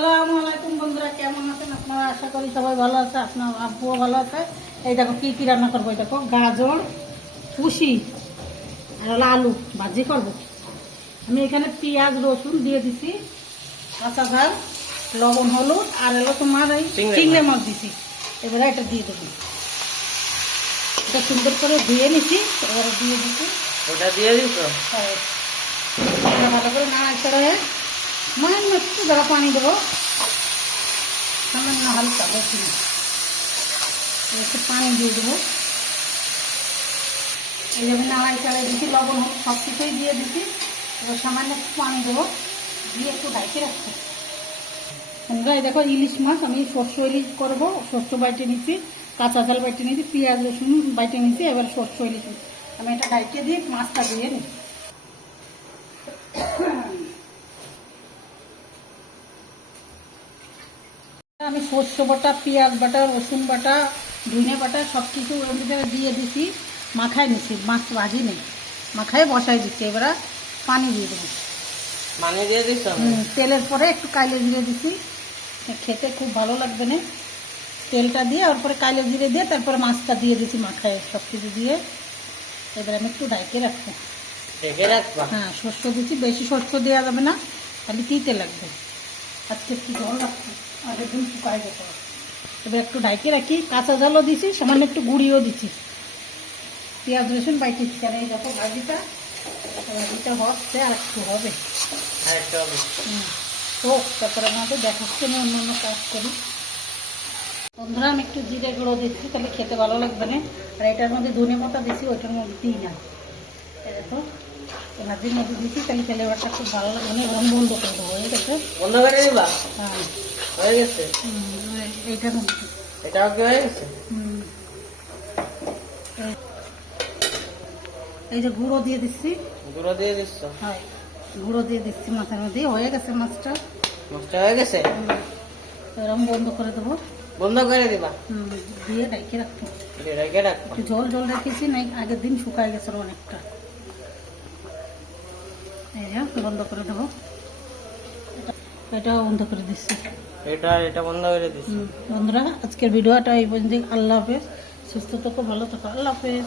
আসসালামু আলাইকুম বন্ধুরা, কেমন আছেন আপনারা? আশা করি সবাই ভালো আছে, আপনার আব্বুও ভালো আছে। এই দেখো কি কি রান্না করবো। এই দেখো গাজর, পুষি আর হলো আলু ভাজি করবো। আমি এখানে পেঁয়াজ রসুন দিয়ে দিছি, কাঁচা ঝাল, লবণ হলুদ আর হলো তোমার এই চিংড়ি মাছ দিছি। এবারে এটা দিয়ে দেবো, এটা সুন্দর করে ধুয়ে নিছি, এবারে দিয়ে দিছি। ওটা দিয়ে দিস হ্যাঁ, ভালো করে নাড়া চড়ে সামান্য একটু ধরা পানি দেবো, সামান্য হালকা বেশি না, একটু পানি দিয়ে দেবো। এই যে আমি নাড়াই চালাই দিচ্ছি, লবণ সব কিছুই দিয়ে দিচ্ছি। এবার সামান্য একটু পানি দেবো, দিয়ে একটু ঢাকে রাখবো। তোমরা এই দেখো ইলিশ মাছ আমি শস্য ইলিশ করবো। শস্য বাইটে নিচ্ছি, কাঁচা ঝাল বাইটে নিচ্ছি, পেঁয়াজ রসুন বাইটে নিচ্ছি। এবার শস্য ইলিশ আমি এটা ঢাকে দিয়ে মাছটা দিয়ে নিই। আমি সর্ষ বাটা, পেঁয়াজ বাটা, রসুন বাটা, ধনে বাটা সব কিছু ওর ভিতরে দিয়ে দিছি, মাখায় নিছি। মাছ ভাজি নেই, মাখায় বসাই দিচ্ছি। এবার পানি দিয়ে দেবো, পানি দিয়ে দিস। তেলের পরে একটু কাইলে জিরে দিছি, খেতে খুব ভালো লাগবে না। তেলটা দিয়ে ওর পরে কাইলে জিরে দিয়ে তারপরে মাছটা দিয়ে দিছি মাখায় সব কিছু দিয়ে। এবার আমি একটু ঢাকে রাখবো। হ্যাঁ, শস্য দিচ্ছি, বেশি শস্য দেওয়া যাবে না, খালি তিতে লাগবে। আজকে একটু জল রাখছি, আগের দিন শুকায় যেতে হবে। এবার একটু ঢাকে রাখি, কাঁচা ঝালও দিছি, সামান্য একটু গুঁড়িও দিচ্ছি, পেঁয়াজ রসুন বাইটি কেন। এই দেখো ভাজিটা হচ্ছে, আর একটু হবে হোক, তারপরে আমাদের দেখাচ্ছে আমি অন্য অন্য কাজ করি। বন্ধুরা আমি একটু জিরে গুঁড়ো দিচ্ছি, তাহলে খেতে ভালো লাগবে না। আর এটার মধ্যে ধনে পাতা দিচ্ছি, ওইটার মধ্যে দিই না। দেখো ভাজির মধ্যে দিচ্ছি, তাহলে ফ্লেভারটা খুব ভালো লাগবে না। এবং বন্ধ করে দেবো। হয়ে গেছে, বন্ধ করে দিবা? হ্যাঁ হয়ে গেছে। এইটার মধ্যে এটাও কি হয়ে গেছে? এই যে গুঁড়ো দিয়ে দিচ্ছি। গুঁড়ো দিয়ে দিচ্ছ? হ্যাঁ, গুঁড়ো দিয়ে দিচ্ছি মাথার মধ্যে। হয়ে গেছে মাছটা, মাছটা হয়ে গেছে। এরকম বন্ধ করে দেবো। বন্ধ করে দিবা? দিয়ে রেখে রাখবো। রেখে রাখবো। একটু জল জল রেখেছি, নাই আগের দিন শুকায় গেছে অনেকটা। এই যে বন্ধ করে দেবো, এটাও বন্ধ করে দিচ্ছি। এটা বন্ধ করে দিচ্ছি। বন্ধুরা আজকের ভিডিওটা এই পর্যন্ত। আল্লাহ হাফেজ, সুস্থ থাকো, ভালো থাকো, আল্লাহ হাফেজ।